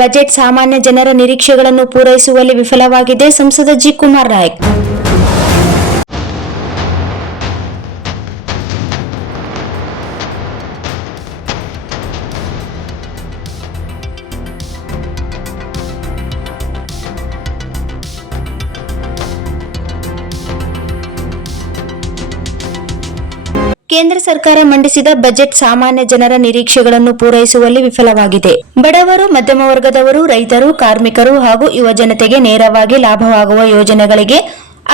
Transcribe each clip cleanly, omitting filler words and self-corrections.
Budget ಸಾಮಾನ್ಯ ಜನರ ನಿರೀಕ್ಷೆಗಳನ್ನು ಪೂರೈಸುವಲ್ಲಿ ವಿಫಲವಾಗಿದೆ. ಸಂಸದ ಜಿ. ಕುಮಾರ್ ನಾಯಕ್. ಕೇಂದ್ರ ಸರ್ಕಾರ ಮಂಡಿಸಿದ ಬಜೆಟ್ ಸಾಮಾನ್ಯ ಜನರ ನಿರೀಕ್ಷೆಗಳನ್ನು ಪೂರೈಸುವಲ್ಲಿ ವಿಫಲವಾಗಿದೆ. ಬಡವರು, ಮಧ್ಯಮ ವರ್ಗದವರು, ರೈತರು, ಕಾರ್ಮಿಕರು ಹಾಗೂ ಯುವ ಜನತೆಗೆ ನೇರವಾಗಿ ಲಾಭವಾಗುವ ಯೋಜನೆಗಳಿಗೆ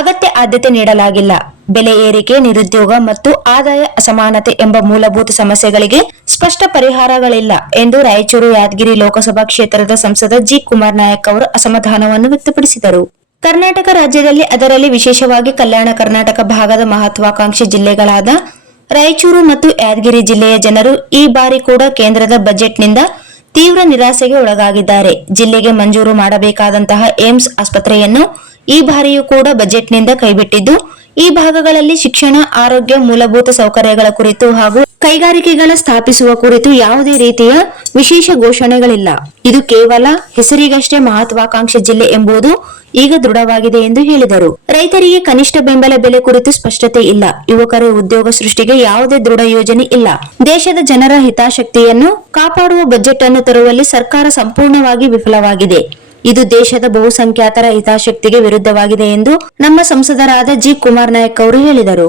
ಅಗತ್ಯ ಆದ್ಯತೆ ನೀಡಲಾಗಿಲ್ಲ. ಬೆಲೆ ಏರಿಕೆ, ನಿರುದ್ಯೋಗ ಮತ್ತು ಆದಾಯ ಅಸಮಾನತೆ ಎಂಬ ಮೂಲಭೂತ ಸಮಸ್ಯೆಗಳಿಗೆ ಸ್ಪಷ್ಟ ಪರಿಹಾರಗಳಿಲ್ಲ ಎಂದು ರಾಯಚೂರು ಯಾದಗಿರಿ ಲೋಕಸಭಾ ಕ್ಷೇತ್ರದ ಸಂಸದ ಜಿ. ಕುಮಾರ್ ನಾಯಕ್ ಅವರು ಅಸಮಾಧಾನವನ್ನು ವ್ಯಕ್ತಪಡಿಸಿದರು. ಕರ್ನಾಟಕ ರಾಜ್ಯದಲ್ಲಿ, ಅದರಲ್ಲಿ ವಿಶೇಷವಾಗಿ ಕಲ್ಯಾಣ ಕರ್ನಾಟಕ ಭಾಗದ ಮಹತ್ವಾಕಾಂಕ್ಷಿ ಜಿಲ್ಲೆಗಳಾದ ರಾಯಚೂರು ಮತ್ತು ಯಾದಗಿರಿ ಜಿಲ್ಲೆಯ ಜನರು ಈ ಬಾರಿ ಕೂಡ ಕೇಂದ್ರದ ಬಜೆಟ್ನಿಂದ ತೀವ್ರ ನಿರಾಸೆಗೆ ಒಳಗಾಗಿದ್ದಾರೆ. ಜಿಲ್ಲೆಗೆ ಮಂಜೂರು ಮಾಡಬೇಕಾದಂತಹ ಏಮ್ಸ್ ಆಸ್ಪತ್ರೆಯನ್ನು ಈ ಬಾರಿಯೂ ಕೂಡ ಬಜೆಟ್ನಿಂದ ಕೈಬಿಟ್ಟಿದ್ದು, ಈ ಭಾಗಗಳಲ್ಲಿ ಶಿಕ್ಷಣ, ಆರೋಗ್ಯ, ಮೂಲಭೂತ ಸೌಕರ್ಯಗಳ ಕುರಿತು ಹಾಗೂ ಕೈಗಾರಿಕೆಗಳ ಸ್ಥಾಪಿಸುವ ಕುರಿತು ಯಾವುದೇ ರೀತಿಯ ವಿಶೇಷ ಘೋಷಣೆಗಳಿಲ್ಲ. ಇದು ಕೇವಲ ಹೆಸರಿಗಷ್ಟೇ ಮಹತ್ವಾಕಾಂಕ್ಷಿ ಜಿಲ್ಲೆ ಎಂಬುದು ಈಗ ದೃಢವಾಗಿದೆ ಎಂದು ಹೇಳಿದರು. ರೈತರಿಗೆ ಕನಿಷ್ಠ ಬೆಂಬಲ ಬೆಲೆ ಕುರಿತು ಸ್ಪಷ್ಟತೆ ಇಲ್ಲ. ಯುವಕರ ಉದ್ಯೋಗ ಸೃಷ್ಟಿಗೆ ಯಾವುದೇ ದೃಢ ಯೋಜನೆ ಇಲ್ಲ. ದೇಶದ ಜನರ ಹಿತಾಸಕ್ತಿಯನ್ನು ಕಾಪಾಡುವ ಬಜೆಟ್ ಅನ್ನು ತರುವಲ್ಲಿ ಸರ್ಕಾರ ಸಂಪೂರ್ಣವಾಗಿ ವಿಫಲವಾಗಿದೆ. ಇದು ದೇಶದ ಬಹುಸಂಖ್ಯಾತರ ಹಿತಾಸಕ್ತಿಗೆ ವಿರುದ್ಧವಾಗಿದೆ ಎಂದು ನಮ್ಮ ಸಂಸದರಾದ ಜಿ. ಕುಮಾರ್ ನಾಯಕ್ ಅವರು ಹೇಳಿದರು.